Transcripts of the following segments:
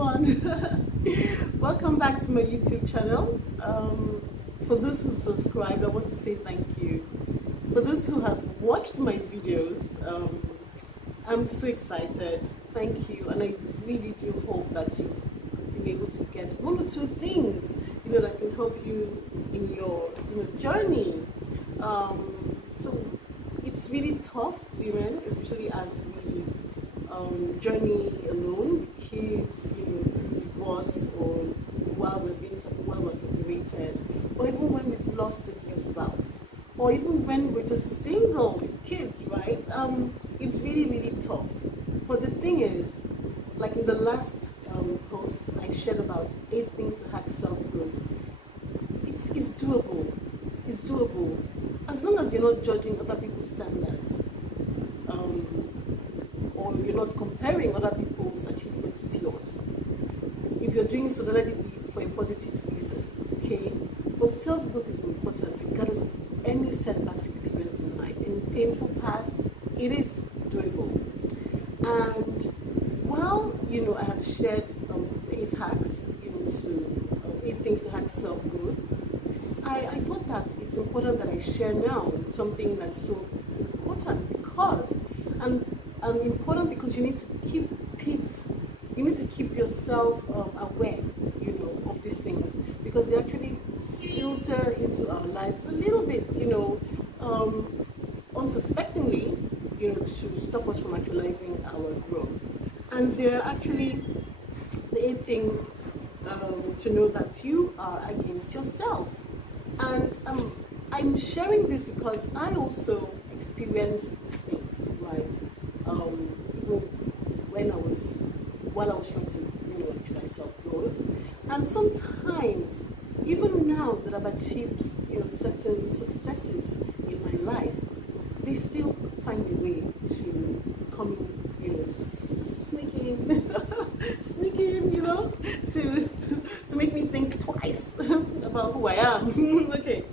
everyone. Welcome back to my YouTube channel. For those who subscribed, I want to say thank you. For those who have watched my videos, I'm so excited. Thank you, and I really do hope that you've been able to get one or two things that can help you in your journey. So it's really tough, women, especially as we journey alone, kids, divorce, or while we're separated, or even when we've lost a dear spouse, or even when we're just single with kids, right? It's really, really tough. But the thing is, like in the last post, I shared about 8 things to hack self-growth. It's doable. It's doable. As long as you're not judging other people's standards, or you're not comparing other people's achievements with yours. If you're doing so, let it be for a positive reason, okay? But self-growth is important regardless of any setbacks you've experienced in life. In painful past, it is doable. And while, I had shared the 8 hacks, 8 things to hack self-growth, I thought that it's important that I share now something that's so important because, and important because you need to keep yourself aware, of these things, because they actually filter into our lives a little bit, unsuspectingly, to stop us from actualizing our growth. And they're actually the 8 things to know that you are against yourself. And I'm sharing this because I also experienced these things, right? Even while I was trying to actualize self-growth. And sometimes, even now that I've achieved certain successes in my life, they still find a way to come in, sneak in, to make me think twice about who I am. Okay.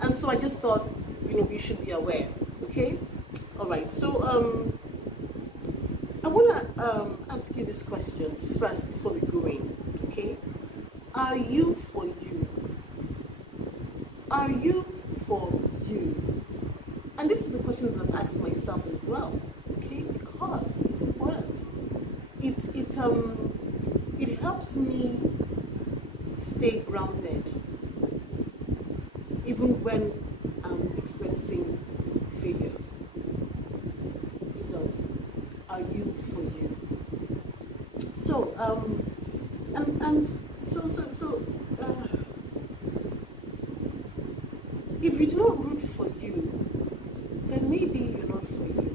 And so I just thought, we should be aware. Okay? Alright, so I wanna ask you these questions first before we go in. Okay? Are you for you? Are you for you? And this is the question that I've asked myself as well, okay? Because it's important. It helps me stay grounded, even when I'm experiencing failures. It does. Are you for you? So if you do not root for you, then maybe you're not for you.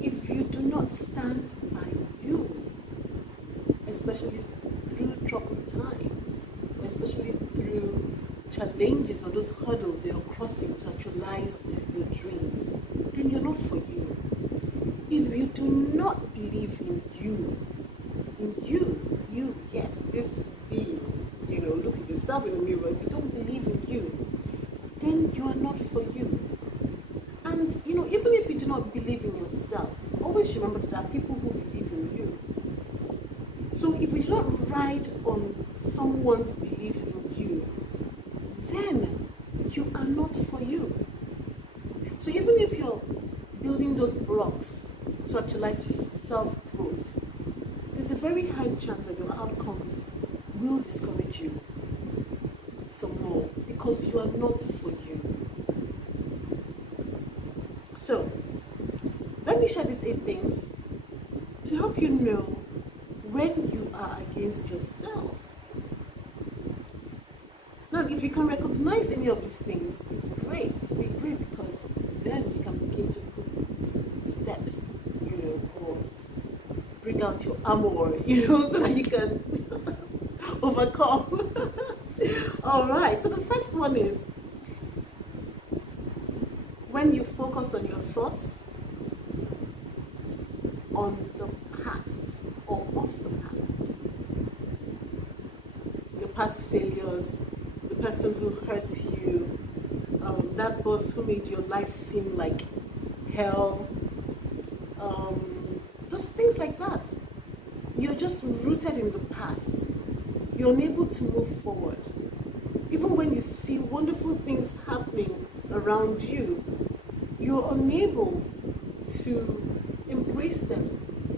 If you do not stand by you, especially through troubled times, especially through challenges or those hurdles you're crossing to actualize your dreams, then you're not for you. If you do not believe in you, yes, this being, look at yourself in the mirror. If you don't believe in you, then you are not for you. And, even if you do not believe in yourself, always remember that there are people who believe in you. So if you do not ride on someone's belief in you, then you are not for you. So even if you're building those blocks to actualize self-growth, there's a very high chance that your outcomes will discourage you some more because you are not for you. So, let me share these 8 things to help you know when you are against yourself. Now, if you can recognize any of these things, it's great. It's really great because then you can begin to put steps, or bring out your armor, so that you can overcome. All right. So the first one is when you focus on your thoughts on the past or off the past, your past failures, the person who hurt you, that boss who made your life seem like hell, those things like that. you're just rooted in the past. You're unable to move forward. Even when you see wonderful things happening around you, you're unable to embrace them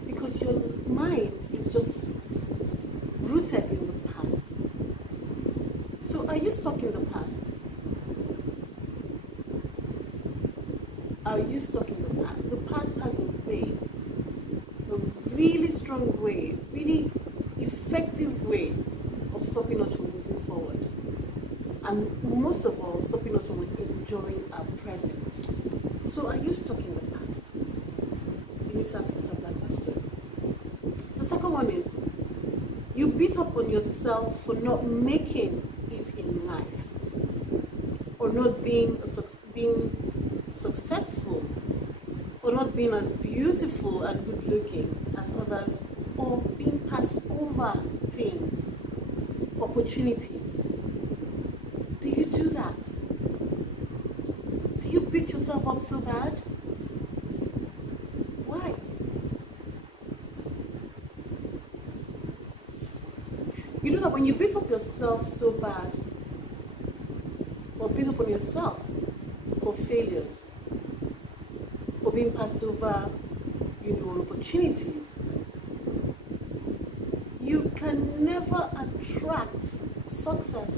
because your mind is just rooted in the past. So are you stuck in the past? Are you stuck in the past? The past has a way, a really strong way, really effective way of stopping us from moving forward. And most of all, stopping us from enjoying our present. So are you stuck in the past? You need to ask yourself that question. The second one is, you beat up on yourself for not making it in life, or not being successful, or not being as beautiful and good looking as others, or being passed over things, opportunities. Do you do that? Do you beat yourself up so bad? Why? You know that when you beat up yourself so bad, or beat up on yourself for failures, for being passed over, on opportunities, you can never attract success.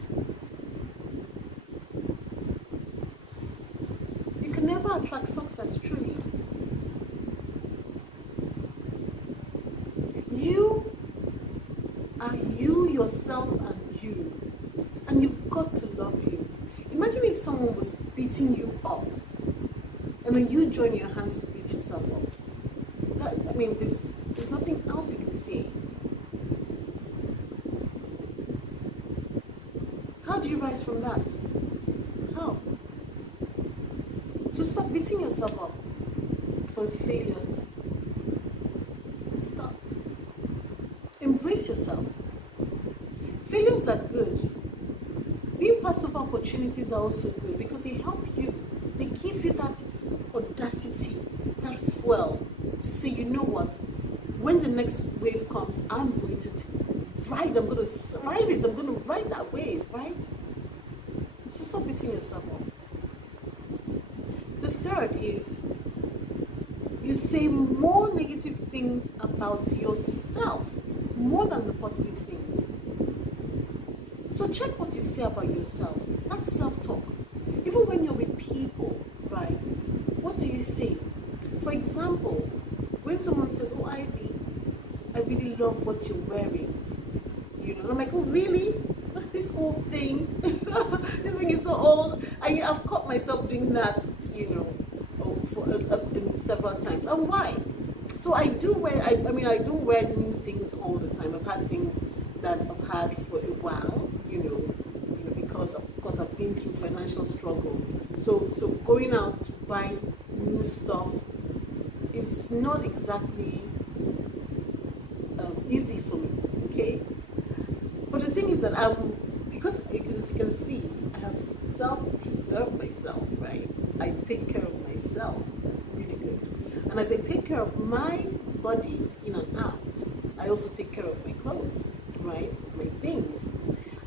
You can never attract success, truly. You are you, yourself, and you. And you've got to love you. Imagine if someone was beating you up, and then you join your hands to beat yourself up. There's nothing else we can say. How do you rise from that? How? So stop beating yourself up for failures. Stop. Embrace yourself. Failures are good. Being passed over opportunities are also good because they help you. They give you that audacity, that fuel to say, you know what? When the next wave comes, I'm going to ride that wave, right? So stop beating yourself up. The third is, you say more negative things about yourself more than the positive things. So check what you say about yourself. That's self-talk. Even when you're with people, right? What do you say? For example, when someone says, "Oh, Ivy, I really love what you're wearing," I'm like, "Oh, really? This whole thing, this thing is so old." I've caught myself doing that, several times. And why? So I do wear. I don't wear new things all the time. I've had things that I've had for a while, because of course I've been through financial struggles. So going out to buy new stuff is not exactly easy for me. Okay, but the thing is that because as you can see, I have self-preserved myself, right? I take care of myself really good, and as I take care of my body in and out, I also take care of my clothes, right? My things.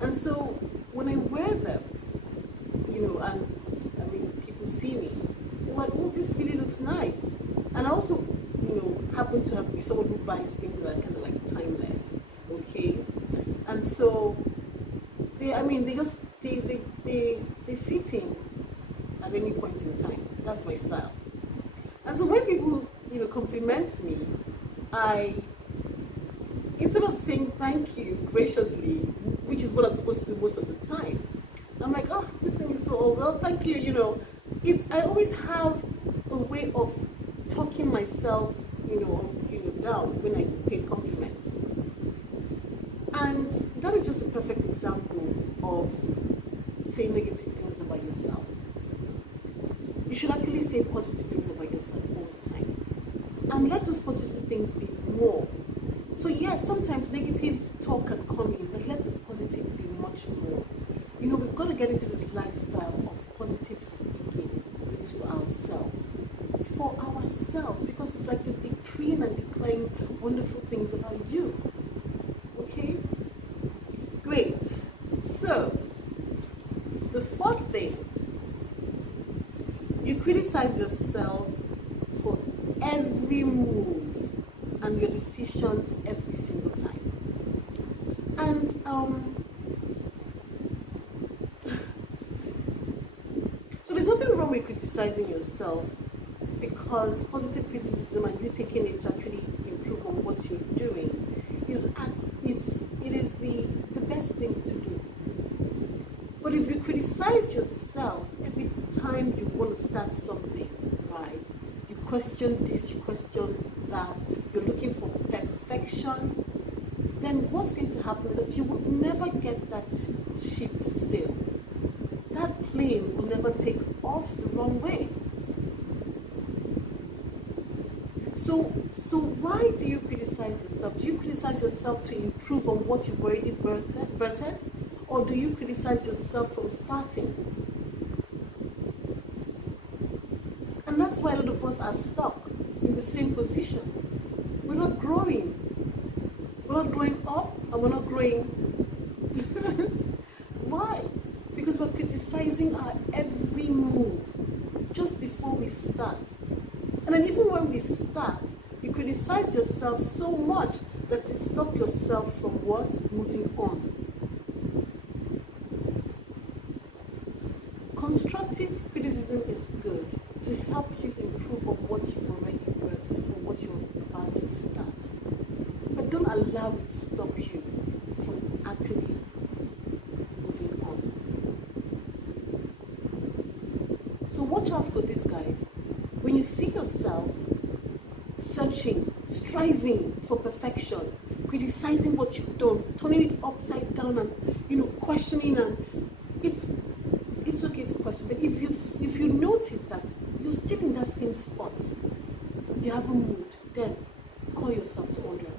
And so when I wear them, and people see me, they're like, "Oh, this really looks nice." And I also, happen to be someone who buys things that are kind of like timeless, okay? And so they fit in at any point in time. That's my style. And so when people, compliment me, instead of saying thank you graciously, which is what I'm supposed to do most of the time, I'm like, "Oh, this thing is so old. Well, thank you." I always have a way of talking myself, down when I pay compliments. And that is just a perfect example of saying negative things about yourself. You should actually say positive things about yourself all the time. And let those positive things be more. So yes, sometimes negative talk can come in, but let the positive be much more. We've got to get into this lifestyle of positive speaking to ourselves, for ourselves, because it's like you're decreeing and declaring wonderful things about you. Okay? Great. So, the fourth thing, you criticize yourself for every move and your decisions every single time. And so there's nothing wrong with criticizing yourself, because positive criticism and you taking it to actually improve on what you're doing it is the best thing to do. But if you criticize yourself every time you want to start something, right? You question this, you question that, you're looking for perfection, then what's going to happen is that you will never get that ship to sail. That plane will never take off the wrong way. So why do you criticize yourself? Do you criticize yourself to improve on what you've already birthed? Or do you criticize yourself from starting? And that's why a lot of us are stuck in the same position. We're not growing. We're not growing up and we're not growing. Why? Because we're criticizing our every move just before we start. And then even when we start, you criticize yourself so much that you stop yourself from what? Moving on. Constructive criticism is good to help you improve on what you've already birthed or what you're about to start. But don't allow it to stop you from actually moving on. So watch out for this, guys. When you see yourself searching, striving for perfection, criticizing what you've done, turning it upside down and questioning, and it's okay to question, but if you notice that you're still in that same spot, you haven't moved, then call yourself to order.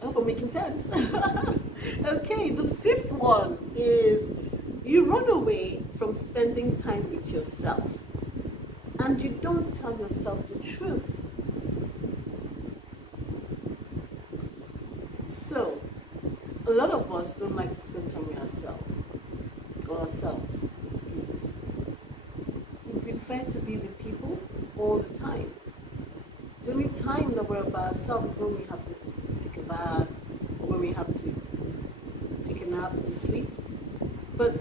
I hope I'm making sense. Okay, the fifth one is you run away from spending time with yourself and you don't tell yourself the truth. So, a lot of us don't like to spend time with ourselves. Excuse me. We prefer to be with people all the time. The only time that we're by ourselves is when we have to take a bath or when we have to take a nap to sleep. But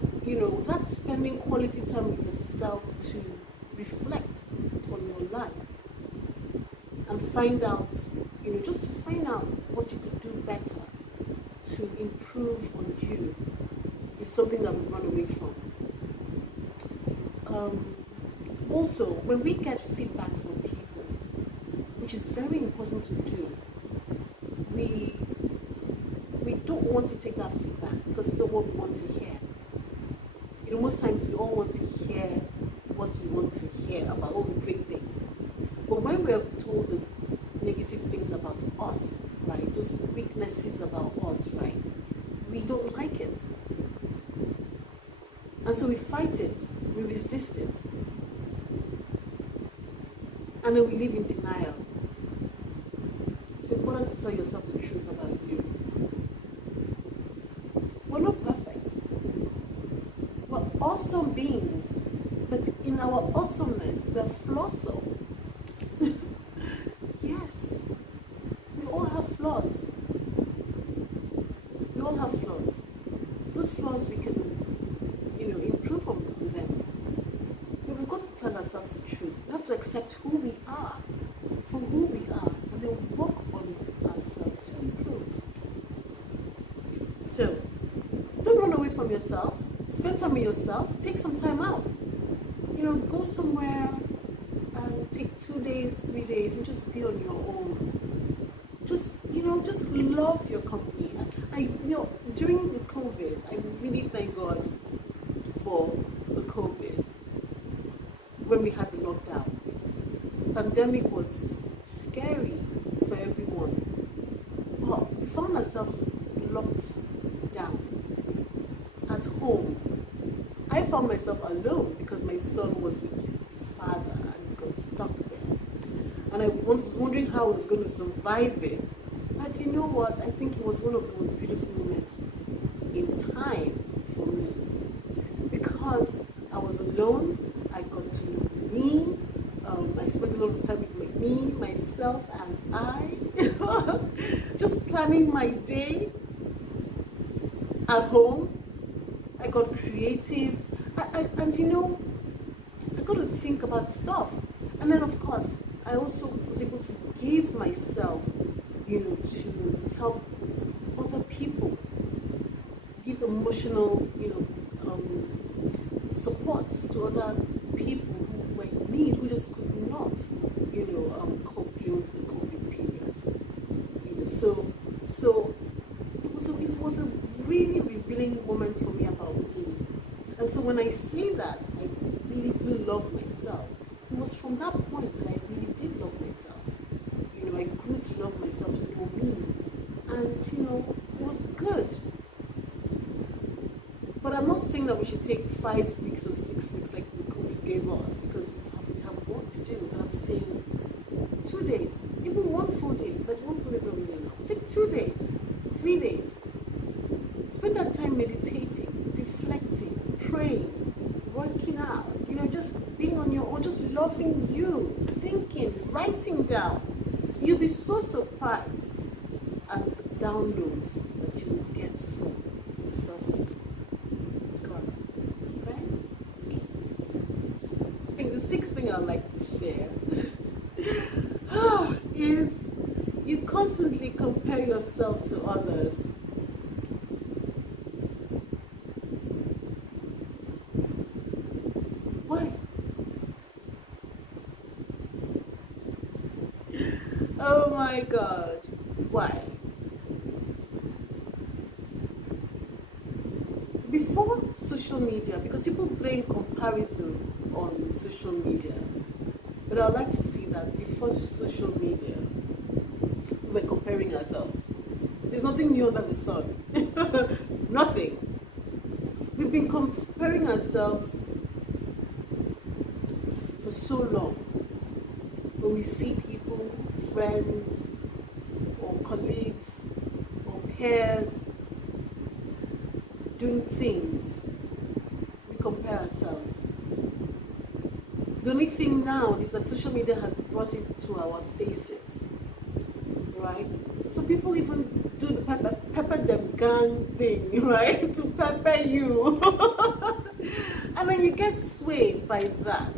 that's spending quality time with yourself to reflect on your life and find out, just to find out what you could do better to improve on you is something that we run away from. Also, when we get feedback from people, which is very important to do, we don't want to take that feedback because it's not what we want to hear. Most times we all want to hear what we want to hear about all the great things. But when we're told the negative things about us, right, those weaknesses about us, right, we don't like it. And so we fight it, we resist it, and then we live in denial. It's important to tell yourself the truth about you. We're not perfect. We're awesome beings, but in our awesomeness, we're flawsome. Yes, we all have flaws. We all have flaws. Those flaws we can, improve on them. But we've got to tell ourselves the truth. We have to accept who we are for who we are, and then work on ourselves to improve. So, don't run away from yourself. Spend time with yourself. Take some time out. Go somewhere and take 2 days, 3 days, and just be on your own. Just love your company. During the COVID, I really thank God for the COVID when we had the lockdown. The pandemic was scary for everyone. But we found ourselves locked down at home. I found myself alone because my son was with his father and got stuck there. was wondering how I was going to survive it. But you know what? I think it was one of the most beautiful moments in time for me, because I was alone. I got to know me. I spent a lot of time with me, myself, and I. Just planning my day at home. I got creative. And you know, I got to think about stuff. And then, of course, I also was able to give myself, you know, to help other people, give emotional, you know, support to other people who were in need, who just could not, you know, cope during the COVID period. You know, so it was a really revealing moment for me about me. And so when I say that I really do love myself, it was from that point that I really did love myself. You know, I grew to love myself, to know me. And, you know, it was good. But I'm not saying that we should take 5 weeks or 6 weeks like the COVID gave us, because we have work to do. But I'm saying 2 days, even one full day, but one full day is not really enough. Take 2 days, 3 days. Spend that time meditating, reflecting, praying, working out, you know, just being on your own, just loving you, thinking, writing down. You'll be so surprised at the downloads that you will get from the source, God, right? Okay. I think the 6th thing I'd like to share is you constantly compare yourself to others. Why? Oh my God, why? Before social media, because people blame comparison on social media, but I'd like to see that before social media, we were comparing ourselves. There's nothing new under the sun. Nothing. We've been comparing ourselves for so long. When we see people, friends, or colleagues, or peers doing things, we compare ourselves. The only thing now is that social media has brought it to our faces, right? So people even do the pepper them gang thing, right? To pepper you. And then you get swayed by that.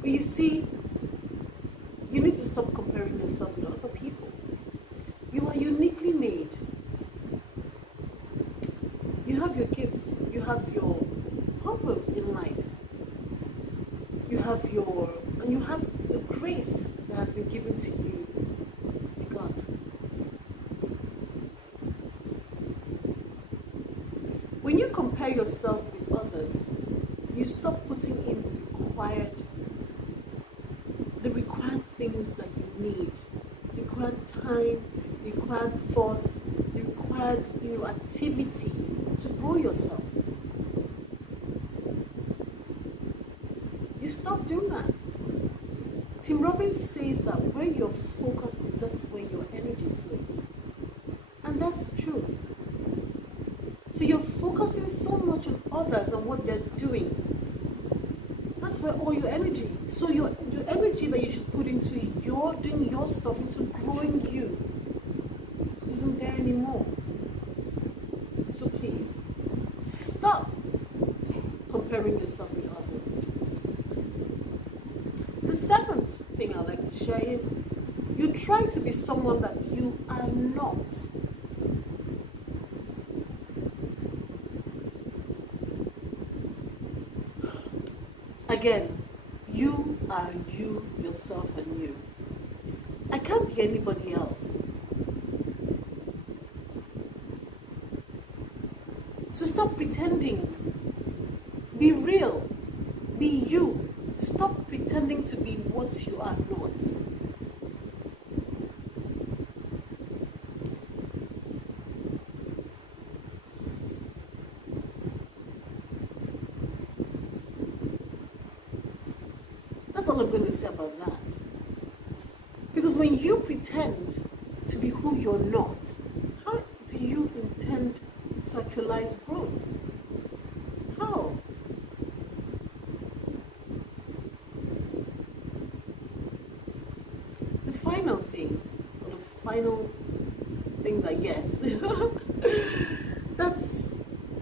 But you see, you need to stop comparing yourself with other people. You are uniquely made. You have your gifts. You have your purpose in life. You have the grace that has been given to you by God. When you compare yourself with others, you stop putting in the required things that you need, the required time, the required thoughts, the required, you know, activity to grow yourself. You stop doing that. Tim Robbins says that where your focus is, that's where your energy flows. And that's the truth. So you're focusing so much on others and what they're doing. That's where all your energy. So your energy that you should put into your doing your stuff, into growing you, isn't there anymore. So please stop comparing yourself with others. The 7th thing I'd like to share is you try to be someone that you are not. Again, you are you, yourself, and you. I can't be anybody else. So stop pretending. Be real. Be you. Stop pretending to be what you are not. all I'm going to say about that. Because when you pretend to be who you're not, how do you intend to actualize growth? How? The final thing, or the final thing that yes, that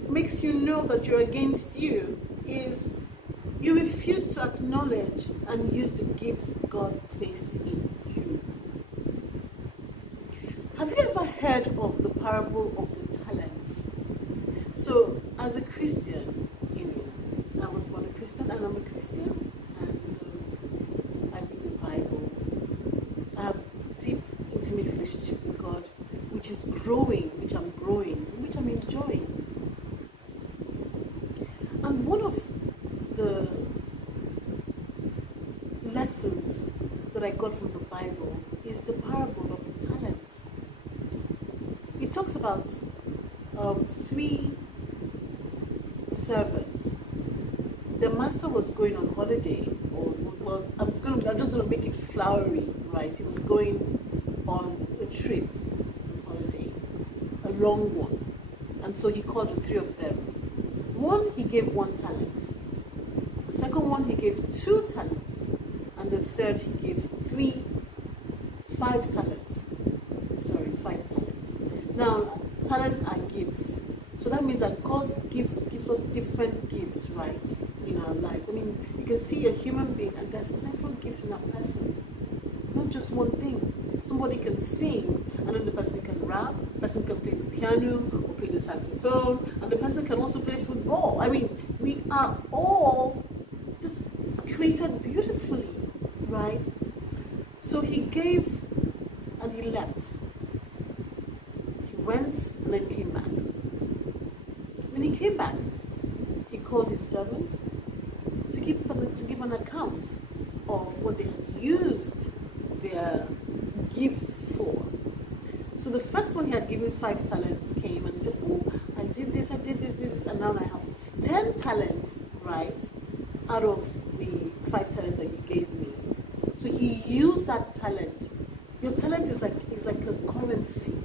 makes you know that you're against you is you refuse to acknowledge and use the gifts God placed in you. Have you ever heard of the parable of the talents? So, as a Christian, I was born a Christian and I'm a Christian, and I read the Bible. I have deep, intimate relationship with God, which is growing, which I'm enjoying. And one of the lessons that I got from the Bible is the parable of the talents. It talks about 3 servants. The master was going on holiday, I'm just going to make it flowery, right? He was going on a trip, holiday, a long one. And so he called the 3 of them. One, he gave 1 talent. The second one, he gave 2 talents. And the third, he gave 5 talents. Sorry, 5 talents. Now, talents are gifts. So that means that God gives us different gifts, right, in our lives. I mean, you can see a human being and there's several gifts in that person. Not just one thing. Somebody can sing, and then the person can rap, the person can play the piano or play the saxophone, and the person can also play football. I mean, we are all just created beautifully, right? So he gave and he left. He went and then came back. When he came back, he called his servants to give an account of what they had used their gifts for. So the first one, he had given 5 talents, came and said, oh, I did this, and now I have 10 talents, right, out of the 5 talents that you gave me. So he used that talent. Your talent is like a currency.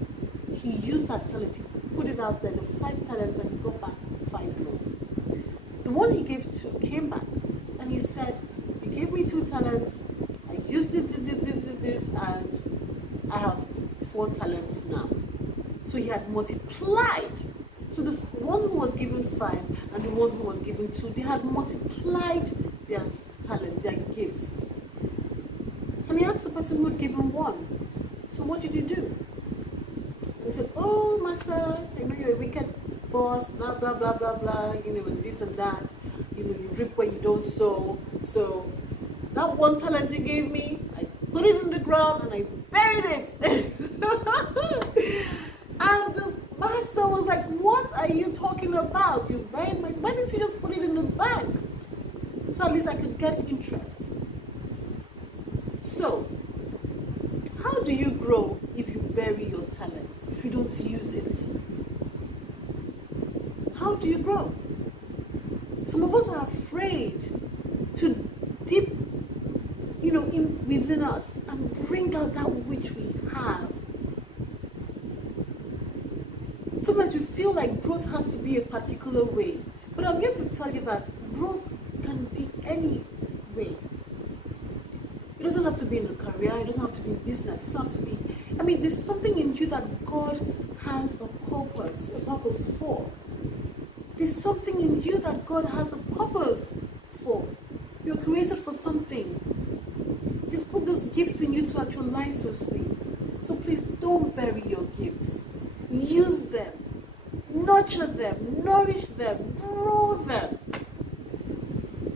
He used that talent, he put it out there, the 5 talents, and he got back 5 more. The one he gave 2 came back, and he said, you gave me 2 talents, I used it, this, and I have 4 talents now. So he had multiplied. So the one who was given 5 and the one who was given 2, they had multiplied their talents, their gifts. And he asked the person who had given 1, so what did you do? And he said, oh, master, I know you're a wicked boss, blah, blah, blah, blah, blah, and this and that. You reap where you don't sow. So that 1 talent you gave me, I put it in the ground and I buried it. And the master was like, what are you talking about? You buried my, why didn't you just put it in the bank? So at least I could get interest. So, how do you grow if you bury your talent, if you don't use it? How do you grow? Some of us are afraid to dip, in within us and bring out that which we have. Sometimes we feel like growth has to be a particular way, but I'm here to tell you that growth can be any way. It doesn't have to be in a career, it doesn't have to be in business, it doesn't have to be, there's something in you that God has a purpose for. There's something in you that God has a purpose for. You're created for something. He's put those gifts in you to actualize those things. So please don't bury your gifts. Use them. Nurture them. Nourish them. Grow them.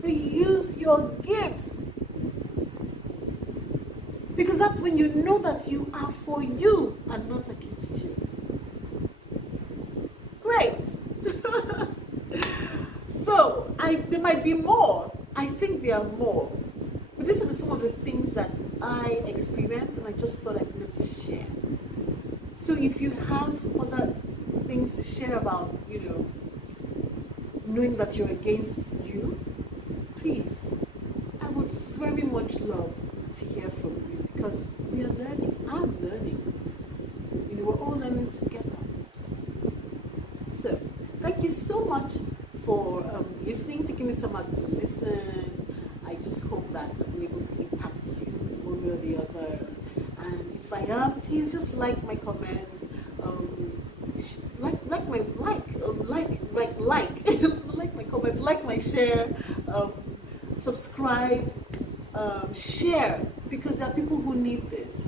But use your gifts. Because that's when you know that you are for you and not against you. Great. So, there might be more. I think there are more. But these are some of the things that I experienced and I just thought I'd like to share. So if you have other things to share about, knowing that you're against you, please, I would very much much love to hear from you, because we are learning. I'm learning. You know, we're all learning together. So, thank you so much for listening, taking the time to listen. I just hope that I'm able to impact you one way or the other. And if I am, please just like my comments, like my comments, like my share, subscribe, share, because there are people who need this.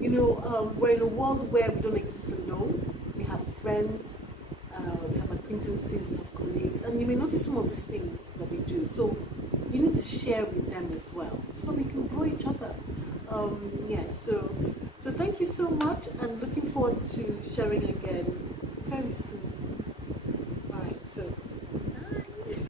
You know, we're in a world where we don't exist alone. We have friends, we have acquaintances, we have colleagues, and you may notice some of these things that we do. So you need to share with them as well, so we can grow each other. So thank you so much, and looking forward to sharing again very soon.